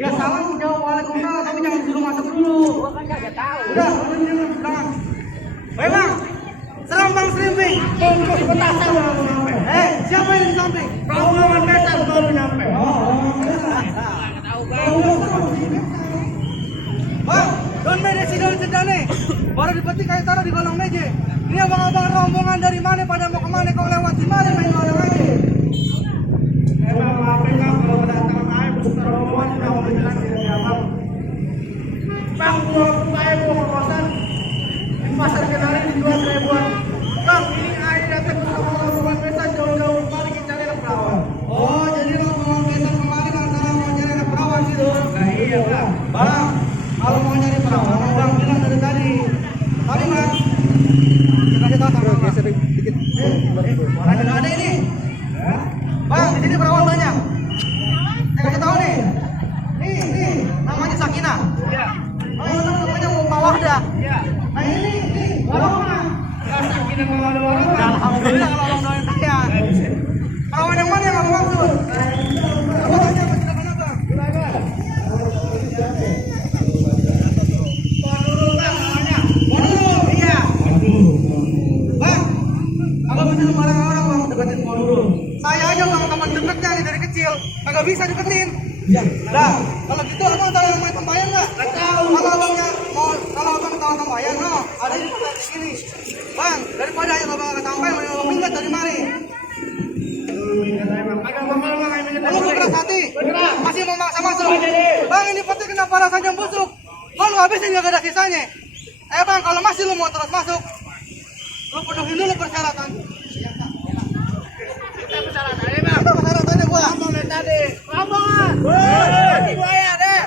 Ya salam jawab waalaikumsalam, tapi jangan disuruh masuk dulu. Gua kan kagak tahu. Udah, berhenti dulu sekarang. Baik bang, serang bang Slimping. Bungkus petasan baru nyampe. Siapa yang di samping? Rombongan besan baru nyampe. Nggak tahu bang. Bang, don meja sidang sedane. Baru dipetik kayak taruh di kolong meja. Ini abang-abang rombongan dari mana pada mau kemana kau lewat di mana main kolong meja? Emang maafin bang kalau kedatangan air beserta rombongan sudah mau menjelaskan dari abang. Bang, saya mau ke kosan di pasar Kenari dijual ribuan. Bang, ini air datang bersama rombongan besan jauh-jauh kemari kita cari anak perawan. Oh, jadi rombongan besan kemarin antara mau nyari anak perawan gitu? Nah iya bang. Bang, kalau mau nyari perawan, bang bilang dari tadi. Tadi bang, kita kasih tahu sama bang. Dikit. Orang yang ada ini. Bang, di sini perawan banyak. Saya kasih tahu nih. Nih, namanya Sakina. Iya. Oh, namanya Mawahda. Iya. Nah ini, perawan. Ya, Sakina Mawahda. Alhamdulillah kalau orang doain saya. Perawan yang mana yang kamu maksud? Apa tanya apa silakan abang? Silakan. Ponurul bang namanya. Ponurul, iya. Bang, kalau bisa sembarang orang bang deketin Ponurul. Saya aja bang teman dekatnya nih dari kecil, kagak bisa deketin. Iya. Nah, kalau gitu abang tahu yang main tembayan nggak? Nggak tahu. Kalau abang tahu tembayan, no, ada di pasar sini. Bang, daripada aja abang nggak sampai, mau minggat dari mari. Kalau keras hati, masih mau maksa masuk. Bang, ini peti kenapa rasanya busuk? Kalau habisin nggak ada sisanya. Bang, kalau masih lu mau terus masuk, lu penuhin dulu persyaratan. Apa persyaratannya gua? Ngomong dari tadi. Rombongan. Bagi buaya deh.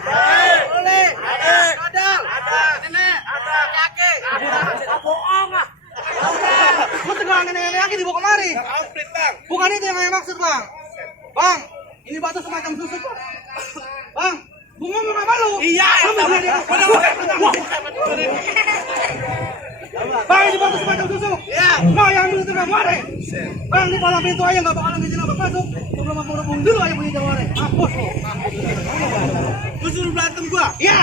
Boleh. Ada. Kadal. Ada. Nenek. Ada. Kaki. Ada. Bohong ah. Lu tegang nenek lagi dibawa kemari. Komplit bang. Bukan itu yang saya maksud bang. Bang, ini batu semacam susuk bang. Bang, gua ngomong apa lu? Iya. Bang, ini batu semacam susuk. Iya. Mau yang dulu tengah mari. Bang, di palang pintu aja nggak bakalan izin abang masuk. Sebelum aku rebung dulu aja punya jaware. Hapus lu. Lu suruh berantem gua? Iya.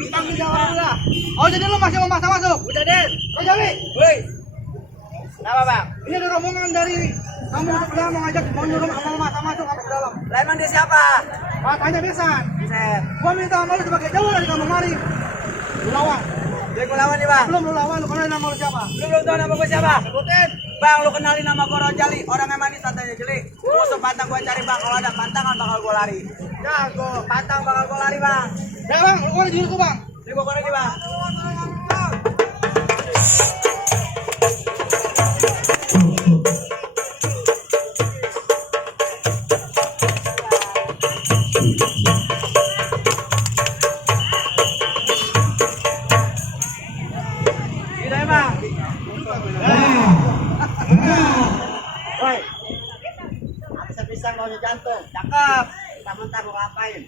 Lu tanggung jawab lah. Oh, jadi lu masih mau maksa masuk? Udah deh. Oh, jadi. Woi. Kenapa bang? Ini ada rombongan dari kamu sebelah mau ngajak mau nyuruh mau maksa masuk apa ke dalam. Lah emang dia siapa? Tanya Besan. Besan. Gua minta sama lu sebagai jawab dari kamu mari. Lu lawan. Jadi gua lawan nih bang? Belum lu lawan, lu kenalin nama lu siapa? Belum tahu nama gua siapa? Sebutin. Bang, lu kenalin nama gua Rojali, orang yang manis santai jeli. Musuh pantang gua cari bang, kalau ada pantangan bakal gua lari. Jago, pantang bakal gua lari bang. Ya bang, lu keluar jurus tuh bang. Ini gua keluar lagi bang. ngapain?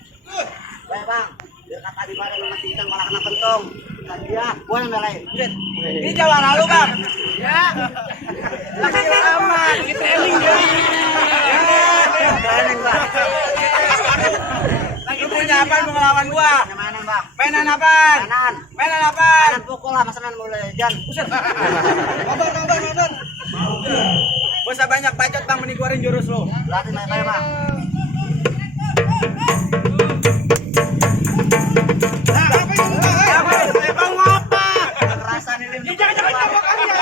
Baik bang, biar kata di mana lu tinggal malah kena pentung. Dan dia, gua yang belain. Ini jawara lu bang. Ya. Lagi aman. Ini training ya. Training bang. Lagi punya apa mau ngelawan gua? Mainan bang. Mainan apaan? Mainan. Mainan apaan? Mainan pukul lah, masa main mulai jan. Buset. Nonton. Gua usah banyak bacot bang, mending keluarin jurus lu. Berarti main-main bang. Kekerasan ini. Jangan tabrakannya.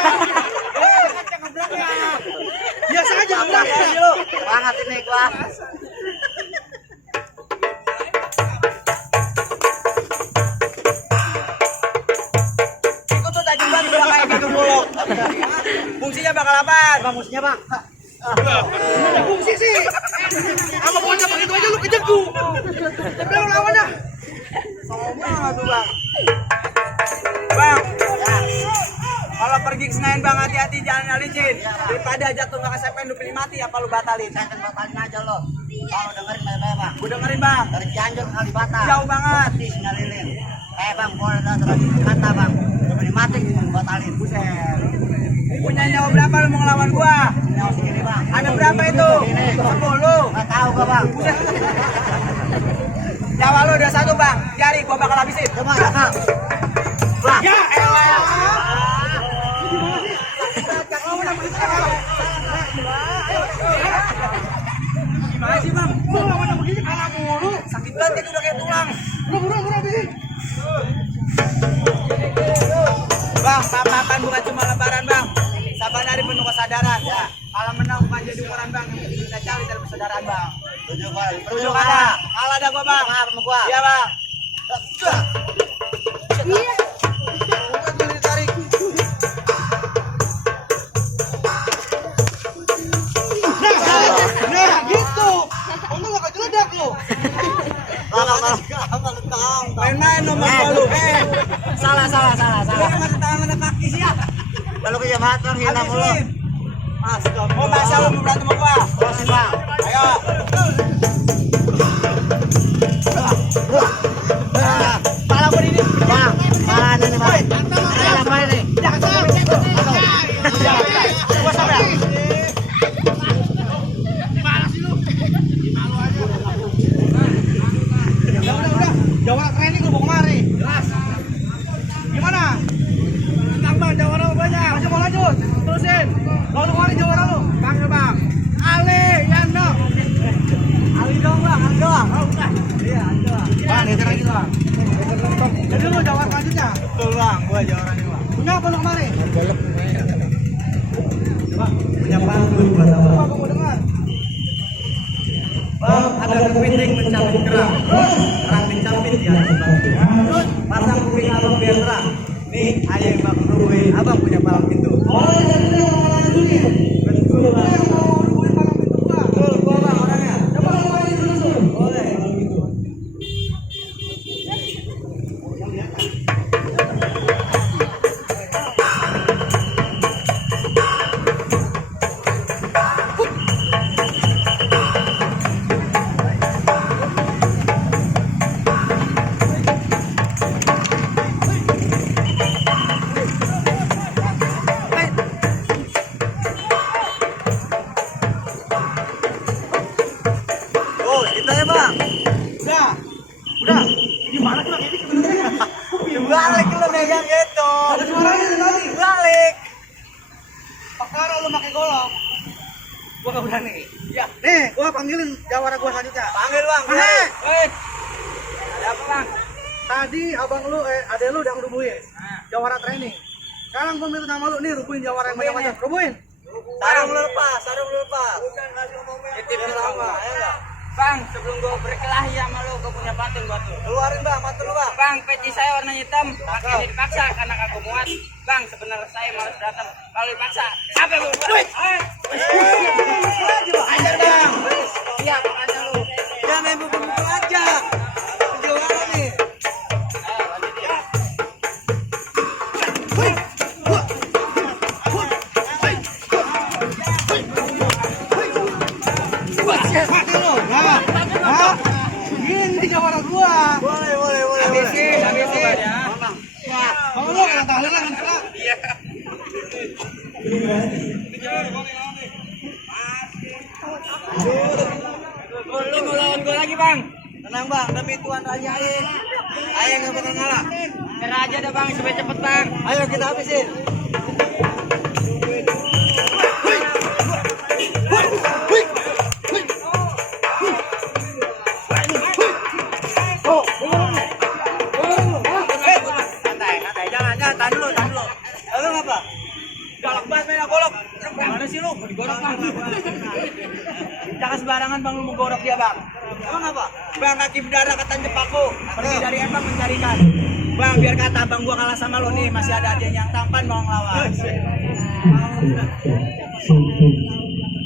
Biasa aja lu. Banget ini gua. Ikut tuh tajam banget udah kayak gitu bolok. Fungsinya bakal apaan? Bang musuhnya bang. Fungsi sih. Sama bocah begitu aja lu kejar tuh. Udah lu lawan dah. Sombong tuh bang. Bang. Kalau pergi ke Senayan bang, hati-hati jangan licin. Daripada jatuh nggak kesepen lu pilih mati, apa lu batalin? Saya akan batalin aja lo. Kalau dengerin baik-baik bang. Gue dengerin bang. Dari Cianjur ke Kalibata. Jauh banget. Di sinyal lilin. Bang, gua udah terus kata bang. Pilih mati batalin. Buset. Punya nyawa berapa lu mau ngelawan gua? Nyawa segini bang. Ada berapa itu? 10. Nggak tahu gua bang. Nyawa lu udah 1 bang. Jari gua bakal habisin. Coba bang. Bang. Ya elah. Gimana sih bang? Gua lawan begini kalah mulu. Sakit banget itu udah kayak tulang. Buru habisin. Bang, papakan bukan cuma lebaran bang. Sabar dari penuh kesadaran ya. Kalau menang bukan jadi ukuran bang, yang penting kita cari dari persaudaraan bang. Tujuh ada. Kalah dah gua bang. Sama gua. Iya bang. Iya. Nah gitu. Untung gak kejeledak lu. Main-main nomor lu. Salah. Lu masih tangan ada kaki sih ya. Lalu ke Jamat bang, hilang mulu. Astaga. Mau masa lu mau berantem sama gua? Terusin bang. Ayo. Pala gua ini. Bang, pala ini bang. Apa ini? Gua sampai. Udah. Jawara training lu mau kemari. Jelas. Gimana? Tambah jawara banyak. Masih mau lanjut. Terusin. Kalau lu kemari jawara lu. Bang ya bang. Ali, Yando. Ali dong bang, Ali doang. Oh udah. Iya, Ali doang. Bang, ini lagi doang. Jadi lu jawara selanjutnya. Betul bang, gua jawara nih bang. Punya apa lu kemari? Golok. Bang, punya pantun buat apa? Apa mau dengar? Bang, ada kepiting mencabik kerang. Kerang dicabik di atas batu. Pasang kuping abang biar terang. Nih, ayo yang bang nungguin. Abang punya palang pintu. Oh, jadi lu yang palang pintu nih? Betul bang. Yang mau nungguin palang pintu gua? Betul, gua bang orangnya. Coba lu main dulu. Boleh. Palang pintu. Oh, kita ya bang. Udah. Gimana sih bang ini sebenarnya? Balik lu megang gitu. Ada suaranya tadi. Balik. Perkara lu pakai golok. Gua gak berani. Ya. Nih, gua panggilin jawara gua selanjutnya. Panggil bang. Ada apa bang? Tadi abang lu, adek lu udah ngerubuhin. Jawara training. Sekarang gua minta sama lu nih rubuhin jawara yang macam-macam. Rubuhin. Sarung lu lepas. Titip lama, ya enggak? Bang, sebelum gue berkelahi sama lo, gue punya pantun buat lo. Keluarin bang, pantun lu bang. Bang, peci saya warna hitam, makanya dipaksa karena kagak muat. Bang, sebenarnya saya malas berantem. Kalau dipaksa, apa yang gue buat? Ajar bang. Siap, aja lo. Jangan main pukul-pukul aja. Juara nih. Ayo, lanjut ya. Mati lu. Nah. Boleh. Habisin. Bang. Ya. Bang lu kan tahlil lah kan kena. Lu mau lawan gua lagi, Bang. Tenang bang, demi Tuhan Raja Aing. Aing nggak bakal ngalah. Nyerah aja dah, Bang, supaya cepet, Bang. Ayo kita habisin. Santai, jangan, tahan dulu. Lalu ngapa? Galak banget main golok. Mana sih lu? Digorok, Bang. Jangan sembarangan bang, lu mau gorok dia bang. Emang apa? Bang, kaki berdarah kata Jepangku. Pergi dari Embang mencarikan. Bang, biar kata abang gua kalah sama lo nih, masih ada dia yang tampan mau ngelawan.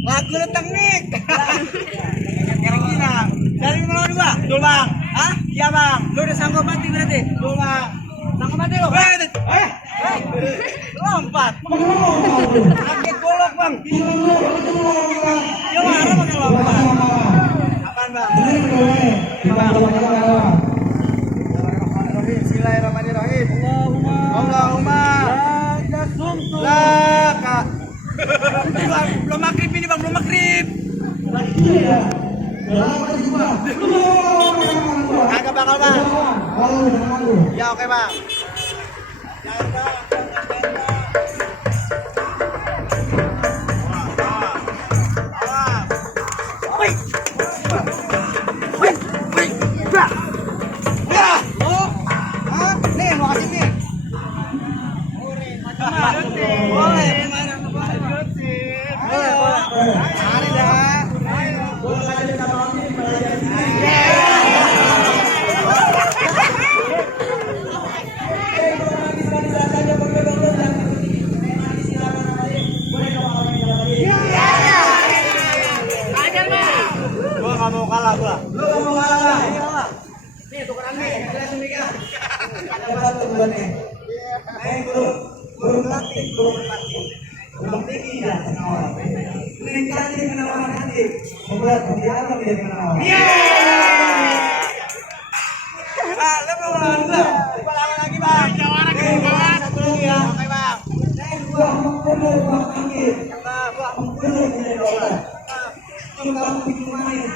Lagu lu teknik. Kira-kira. Dari melawan gua. Betul, Bang. Hah? Iya, Bang. Lu udah sanggup mati berarti? Betul, Bang. Sanggup mati lu? Lompat. Sakit golok bang. Dia marah pakai lompat. Apaan, Bang? Bismillahirrahmanirrahim. Allahumma. Laka. Belum maghrib ini, Bang. Belum maghrib. Kagak bakal bang. Ya oke bang. Nih, mau kasih nih. Boleh. Mari dah. Gua nggak mau kalah gua. Lu gak mau kalah. Iyalah. Nih, tukeran nih. Langsung nikah. Ada satu bulan nih. Ayo guru praktik. Belum tinggi ya. Neng cantik menawan cantik. Membuat dia apa dia kenal. Ah, lu mau lawan gua? Gua lawan lagi bang. Satu lagi ya. Oke bang. Neng gua membunuh bang cantik. Nah, gua Membunuh dia doang. Kamu bikin main.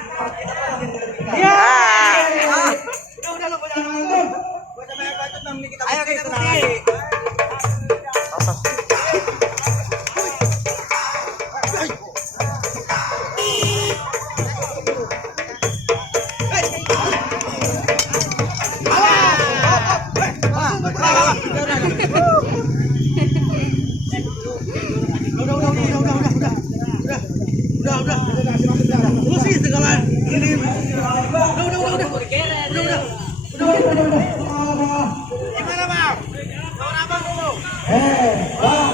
Udah lu jangan ngantuk. Gua sama yang bacot bang, nih kita. Ayo kita tenang lagi. Lu sih segala ini. Gimana bang? Lawan abang dulu. Bang.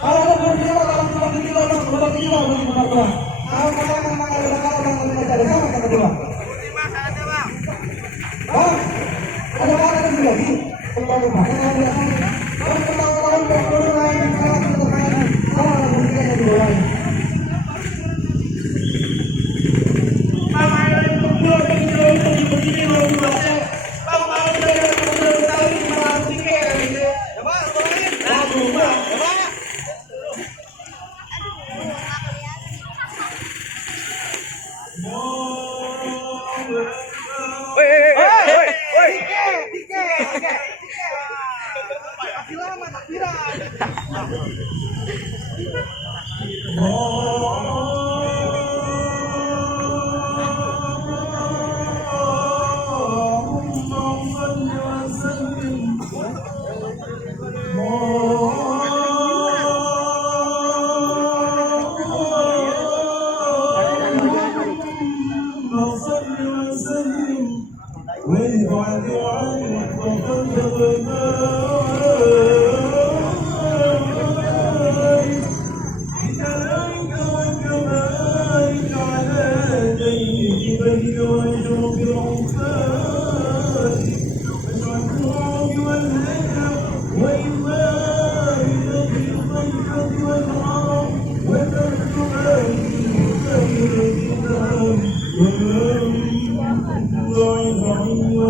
Kalau lu berdua dalam lubang kecil, lubang kecil benar bang. Kalau kalian memang ada bakal bang kita cari sama sama dua. Terima saja bang. Bang, ada mana lagi lagi? Tentang rumah. Kalau tahun berpuluh lain, kalau kita main, kalau ada kita yang dua lain. Masih lama tak kira. Lord,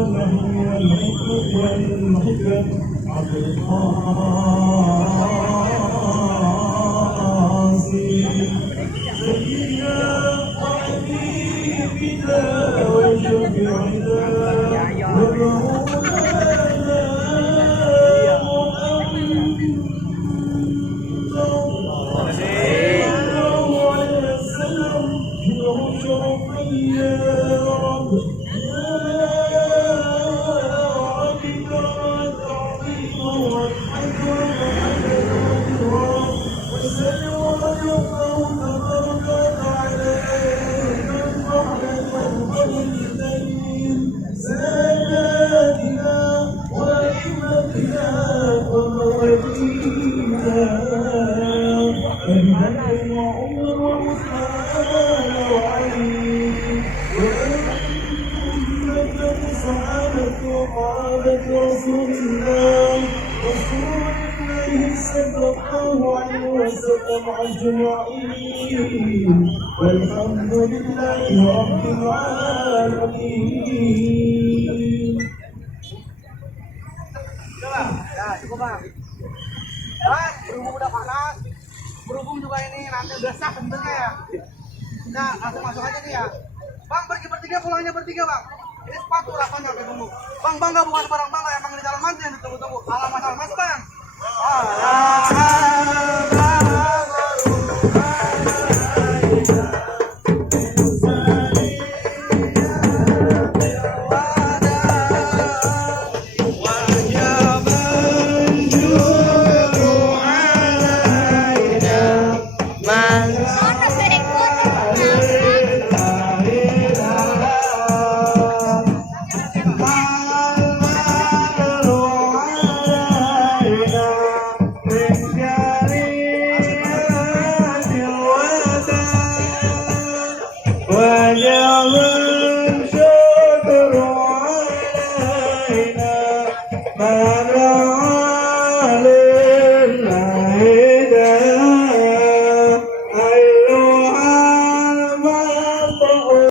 والحمد لله رب العالمين. Ya, cukup bang. Bang, berhubung udah panas, berhubung juga ini nanti udah sah tentunya ya. Nah, langsung masuk aja nih ya. Bang, pergi bertiga, pulangnya bertiga bang. Ini sepatu lah bang, nggak ketemu. Bang, bangga bukan barang bangga, emang di dalam mantu yang ditunggu-tunggu. Alamat mas bang. وجعل الشكر علينا ما